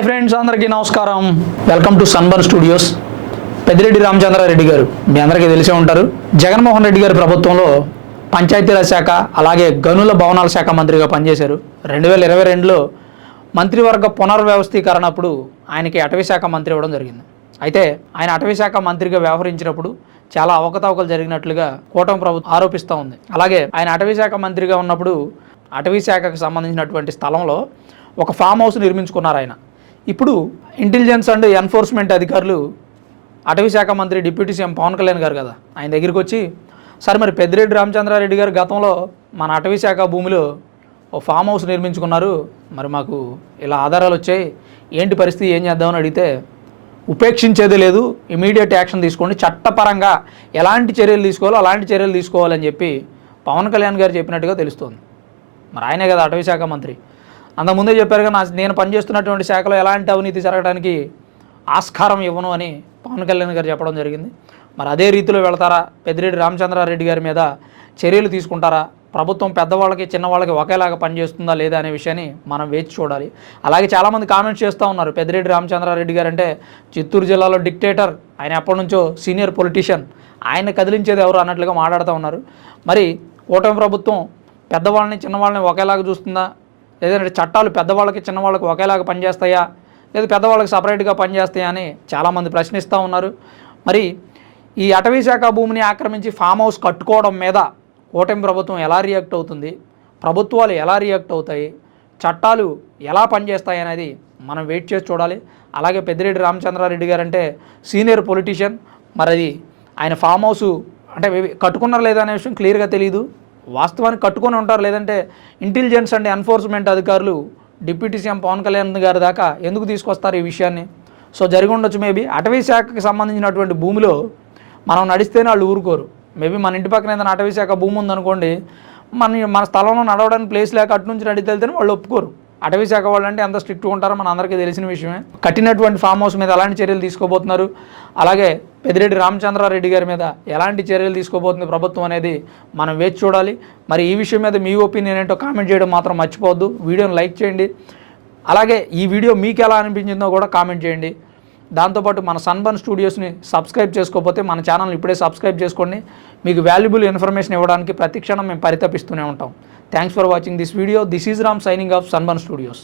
Hi friends అందరికీ నమస్కారం. Welcome to Sunburn studios. Peddireddy Ramachandra Reddy గారు మీ అందరికీ తెలిసే ఉంటారు. జగన్మోహన్ రెడ్డి గారి ప్రభుత్వంలో పంచాయతీరాజ్ శాఖ అలాగే గనుల భవనాల శాఖ మంత్రిగా పనిచేశారు. రెండు వేల ఇరవై రెండులో మంత్రివర్గ పునర్వ్యవస్థీకరణ అప్పుడు ఆయనకి అటవీ శాఖ మంత్రి ఇవ్వడం జరిగింది. అయితే ఆయన అటవీ శాఖ మంత్రిగా వ్యవహరించినప్పుడు చాలా అవకతవకలు జరిగినట్లుగా కూటమి ప్రభుత్వం ఆరోపిస్తూ ఉంది. అలాగే ఆయన అటవీ శాఖ మంత్రిగా ఉన్నప్పుడు అటవీ శాఖకు సంబంధించినటువంటి స్థలంలో ఒక ఫామ్ హౌస్ నిర్మించుకున్నారు ఆయన. ఇప్పుడు ఇంటెలిజెన్స్ అండ్ ఎన్ఫోర్స్మెంట్ అధికారులు అటవీ శాఖ మంత్రి డిప్యూటీ సీఎం పవన్ కళ్యాణ్ గారు కదా ఆయన దగ్గరికి వచ్చి సార్ మరి పెద్దిరెడ్డి రామచంద్రారెడ్డి గారు గతంలో మన అటవీ శాఖ భూమిలో ఓ ఫామ్ హౌస్ నిర్మించుకున్నారు. మరి మాకు ఇలా ఆధారాలు వచ్చాయి. ఏంటి పరిస్థితి? ఏం చేద్దామని అడిగితే ఉపేక్షించేది లేదు. ఇమీడియట్ యాక్షన్ తీసుకోండి. చట్టపరంగా ఎలాంటి చర్యలు తీసుకోవాలో అలాంటి చర్యలు తీసుకోవాలని చెప్పి పవన్ కళ్యాణ్ గారు చెప్పినట్టుగా తెలుస్తోంది. మరి ఆయనే కదా అటవీ శాఖ మంత్రి. అంతకుముందే చెప్పారుగా నా నేను పనిచేస్తున్నటువంటి శాఖలో ఎలాంటి అవినీతి జరగడానికి ఆస్కారం ఇవ్వను అని పవన్ కళ్యాణ్ గారు చెప్పడం జరిగింది. మరి అదే రీతిలో వెళతారా? పెద్దిరెడ్డి రామచంద్రారెడ్డి గారి మీద చర్యలు తీసుకుంటారా? ప్రభుత్వం పెద్దవాళ్ళకి చిన్నవాళ్ళకి ఒకేలాగా పనిచేస్తుందా లేదా అనే విషయాన్ని మనం వేచి చూడాలి. అలాగే చాలామంది కామెంట్స్ చేస్తూ ఉన్నారు. పెద్దిరెడ్డి రామచంద్రారెడ్డి గారు అంటే చిత్తూరు జిల్లాలో డిక్టేటర్ ఆయన ఎప్పటి నుంచో సీనియర్ పొలిటీషియన్ ఆయన కదిలించేది ఎవరు అన్నట్లుగా మాట్లాడుతూ ఉన్నారు. మరి కూటమి ప్రభుత్వం పెద్దవాళ్ళని చిన్నవాళ్ళని ఒకేలాగా చూస్తుందా? లేదంటే చట్టాలు పెద్దవాళ్ళకి చిన్నవాళ్ళకి ఒకేలాగా పనిచేస్తాయా? లేదా పెద్దవాళ్ళకి సపరేట్గా పనిచేస్తాయా అని చాలామంది ప్రశ్నిస్తూ ఉన్నారు. మరి ఈ అటవీ శాఖ భూమిని ఆక్రమించి ఫామ్ హౌస్ కట్టుకోవడం మీద కూటమి ప్రభుత్వం ఎలా రియాక్ట్ అవుతుంది? ప్రభుత్వాలు ఎలా రియాక్ట్ అవుతాయి? చట్టాలు ఎలా పనిచేస్తాయి అనేది మనం వెయిట్ చేసి చూడాలి. అలాగే పెద్దిరెడ్డి రామచంద్రారెడ్డి గారు అంటే సీనియర్ పొలిటీషియన్. మరి అది ఆయన ఫామ్ హౌస్ అంటే కట్టుకున్నారు లేదా అనే విషయం క్లియర్గా తెలియదు వాస్తవానికి కట్టుకొని ఉంటారు. లేదంటే ఇంటెలిజెన్స్ అండ్ ఎన్ఫోర్స్మెంట్ అధికారులు డిప్యూటీ సీఎం పవన్ కళ్యాణ్ గారి దాకా ఎందుకు తీసుకొస్తారు ఈ విషయాన్ని? సో జరిగి ఉండొచ్చు మేబీ. అటవీ శాఖకి సంబంధించినటువంటి భూమిలో మనం నడిస్తేనే వాళ్ళు ఊరుకోరు. మేబీ మన ఇంటి పక్కన ఏదైనా అటవీ శాఖ భూమి ఉందనుకోండి మన మన స్థలంలో నడవడానికి ప్లేస్ లేక అటు నుంచి నడితే వెళ్తేనే వాళ్ళు ఒప్పుకోరు. అటవీ శాఖ వాళ్ళు అంటే ఎంత స్ట్రిక్ట్గా ఉంటారో మన అందరికీ తెలిసిన విషయమే. కట్టినటువంటి ఫామ్ హౌస్ మీద ఎలాంటి చర్యలు తీసుకోబోతున్నారు? అలాగే పెద్దిరెడ్డి రామచంద్రారెడ్డి గారి మీద ఎలాంటి చర్యలు తీసుకోబోతుంది ప్రభుత్వం అనేది మనం వేచి చూడాలి. మరి ఈ విషయం మీద మీ ఒపీనియన్ ఏంటో కామెంట్ చేయడం మాత్రం మర్చిపోవద్దు. వీడియోని లైక్ చేయండి. అలాగే ఈ వీడియో మీకు ఎలా అనిపించిందో కూడా కామెంట్ చేయండి. దాంతోపాటు మన సన్బర్న్ స్టూడియోస్ని సబ్స్క్రైబ్ చేసుకోకపోతే మన ఛానల్ని ఇప్పుడే సబ్స్క్రైబ్ చేసుకోండి. మీకు వాల్యుబుల్ ఇన్ఫర్మేషన్ ఇవ్వడానికి ప్రతి క్షణం మేము పరితపిస్తూనే ఉంటాం. Thanks for watching this video this is Ram signing off Sunburn studios